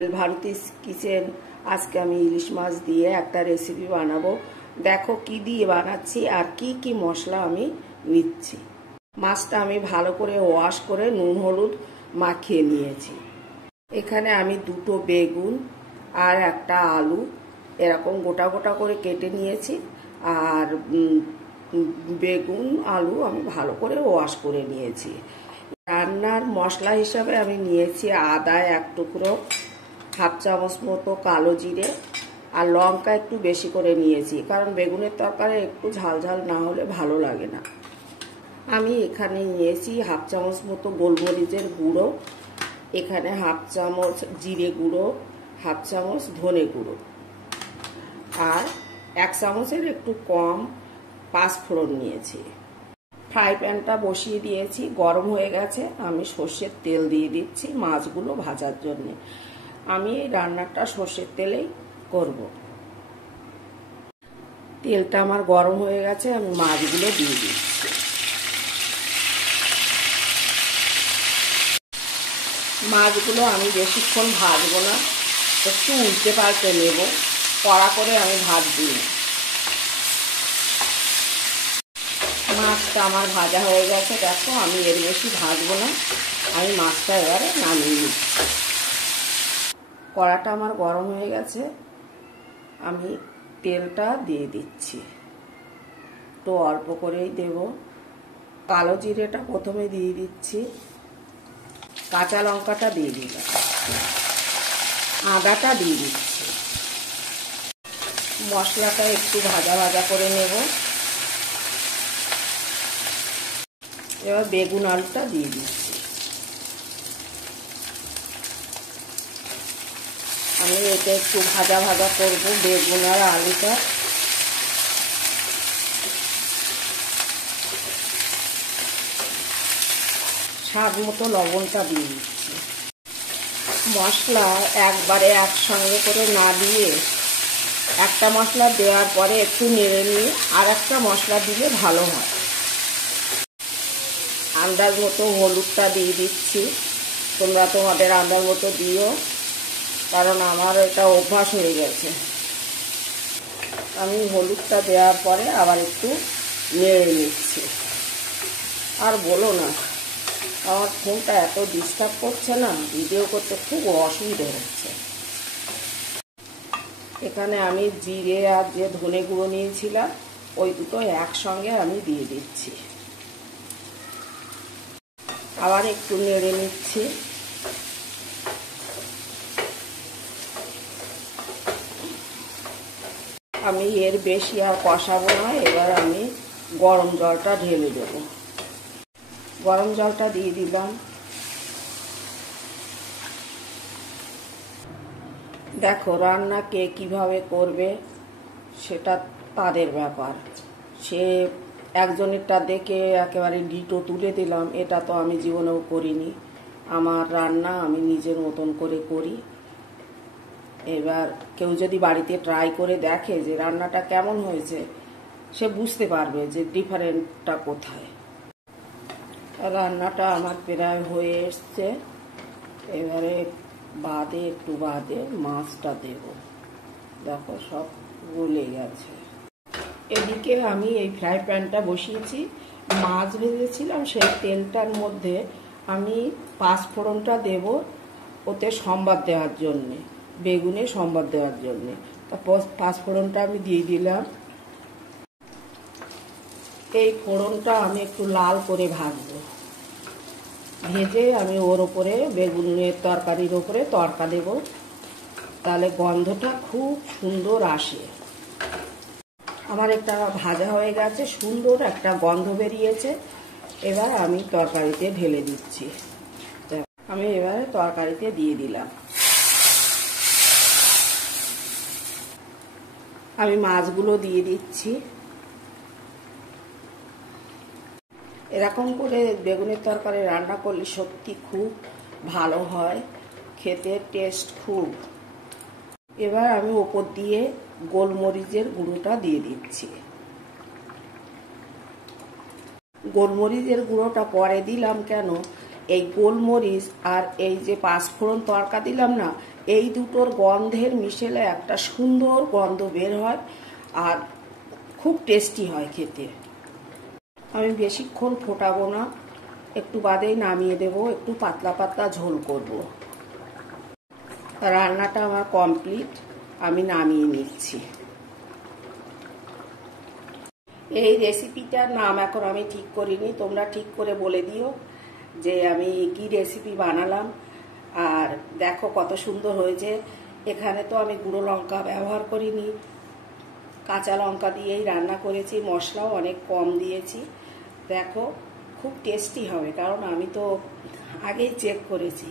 ভারতীস kitchen. আজকে আমি ইলিশ মাছ দিয়ে একটা রেসিপি বানাবো। দেখো কি দিয়ে বানাচ্ছি আর কি কি মশলা আমি নিচ্ছি। মাছটা আমি ভালো করে ওয়াশ করে নুন হলুদ মাখিয়ে নিয়েছি। এখানে আমি দুটো বেগুন আর একটা আলু এরকম গোটা গোটা করে কেটে নিয়েছি। আর বেগুন আলু আমি ভালো করে ওয়াশ করে নিয়েছি। রান্নার মশলা হিসাবে আমি নিয়েছি আদা এক টুকরো, হাফ চামচ মতো কালো জিরে আর লঙ্কা একটু বেশি করে নিয়েছি, কারণ বেগুনের তরকারি একটু ঝাল ঝাল না হলে ভালো লাগে না। আমি এখানে নিয়েছি হাফ চামচ মতো গোলমরিচের গুঁড়ো, এখানে হাফ চামচ জিরে গুঁড়ো, হাফ চামচ ধনে গুঁড়ো আর এক চামচের একটু কম পাঁচফোড়ন নিয়েছি। ফ্রাই প্যানটা বসিয়ে দিয়েছি, গরম হয়ে গেছে। আমি সর্ষের তেল দিয়ে দিচ্ছি মাছগুলো ভাজার জন্য। আমি এই রান্নাটা সর্ষের তেলেই করব। তেলটা আমার গরম হয়ে গেছে, আমি মাছগুলো দিয়ে দিচ্ছি। মাছগুলো আমি বেশিক্ষণ ভাজবো না, একটু উল্টে পাল্টে নেব, কড়া করে আমি ভাজবো না। মাছটা আমার ভাজা হয়ে গেছে, দেখো আমি এর বেশি ভাজবো না। আমি মাছটা এবারে নামিয়ে নিচ্ছি। কড়াটা আমার গরম হয়ে গেছে, আমি তেলটা দিয়ে দিচ্ছি। তো অল্প করেই দেব। কালো জিরেটা প্রথমে দিয়ে দিচ্ছি, কাঁচা লঙ্কাটা দিয়ে দিলাম, আদাটা দিয়ে দিচ্ছি। মশলাটা একটু ভাজা ভাজা করে নেব। এবার বেগুন আলুটা দিয়ে দিচ্ছি। আমি এটা একটু ভাজা ভাজা করব, বেগুন আর আলুটা। স্বাদ মতো লবণটা দিয়ে দিচ্ছি। মশলা একবারে একসঙ্গে করে না দিয়ে একটা মশলা দেওয়ার পরে একটু নেড়ে নিয়ে আর একটা মশলা দিলে ভালো হয়। আন্দাজ মতো হলুদটা দিয়ে দিচ্ছি, তোমরা তোমাদের আন্দাজ মতো দিও, কারণ আমার এটা অভ্যাস হয়ে গেছে। আমি হলুদটা দেওয়ার পরে আবার একটু নেড়ে নিচ্ছি। আর বলো না, আমার ফোনটা এত ডিস্টার্ব করছে না, ভিডিও করতে খুব অসুবিধা হচ্ছে। এখানে আমি জিরে আর যে ধনে গুঁড়ো নিয়েছিলাম ওই দুটো একসঙ্গে আমি দিয়ে দিচ্ছি। আবার একটু নেড়ে নিচ্ছি। আমি এর বেশি আর কষাবো না। এবার আমি গরম জলটা ঢেলে দেব। গরম জলটা দিয়ে দিলাম। দেখো, রান্না কে কিভাবে করবে সেটা তাদের ব্যাপার। সে একজনেরটা দেখে একেবারে ডিটো তুলে দিলাম, এটা তো আমি জীবনেও করিনি। আমার রান্না আমি নিজের মতন করে করি। এবার কেউ যদি বাড়িতে ট্রাই করে দেখে যে রান্নাটা কেমন হয়েছে, সে বুঝতে পারবে যে ডিফারেন্টটা কোথায়। রান্নাটা আমার প্রায় হয়ে এসছে। এবারে একটু বাদে মাছটা দেব। দেখো সব গলে গেছে। এদিকে আমি এই ফ্রাই প্যানটা বসিয়েছি, মাছ ভেজেছিলাম সেই তেলটার মধ্যে আমি পাঁচফোড়নটা দেব, ওতে সম্বাদ দেওয়ার জন্যে, বেগুনে সম্বাদ দেওয়ার জন্যে। তারপর পাঁচফোড়নটা আমি দিয়ে দিলাম। এই ফোড়নটা আমি একটু লাল করে ভাজবো, ভেজে আমি ওর ওপরে বেগুনের তরকারির ওপরে তড়কা দেব, তাহলে গন্ধটা খুব সুন্দর আসে। আমার একটা ভাজা হয়ে গেছে, সুন্দর একটা গন্ধ বেরিয়েছে। এবার আমি তরকারিতে ঢেলে দিচ্ছি। আমি এবারে তরকারিতে দিয়ে দিলাম। আমি মাছগুলো দিয়ে দিচ্ছি। এরকম করে বেগুনের তরকারি রান্না করলে সত্যি খুব ভালো হয়, খেতে টেস্ট খুব। এবার আমি ওপর দিয়ে গোলমরিচের গুঁড়োটা দিয়ে দিচ্ছি। গোলমরিচের গুঁড়োটা পরে দিলাম কেন, এই গোলমরিচ আর এই যে পাঁচফোড়ন তড়কা দিলাম না, এই দুটোর গন্ধের মিশেলে একটা সুন্দর গন্ধ বের হয় আর খুব টেস্টি হয় খেতে। আমি বেশিক্ষণ ফোটাবো না, একটু বাদেই নামিয়ে দেব, একটু পাতলা পাতলা ঝোল করব। রান্নাটা আমার কমপ্লিট, আমি নামিয়ে নিচ্ছি। এই রেসিপিটার নাম এখন আমি ঠিক করিনি, তোমরা ঠিক করে বলে দিও যে আমি কি রেসিপি বানালাম। আর দেখো কত সুন্দর হয়েছে। এখানে তো আমি গুঁড়ো লঙ্কা ব্যবহার করিনি, কাঁচা লঙ্কা দিয়েই রান্না করেছি, মশলাও অনেক কম দিয়েছি। দেখো খুব টেস্টি হবে, কারণ আমি তো আগেই চেক করেছি।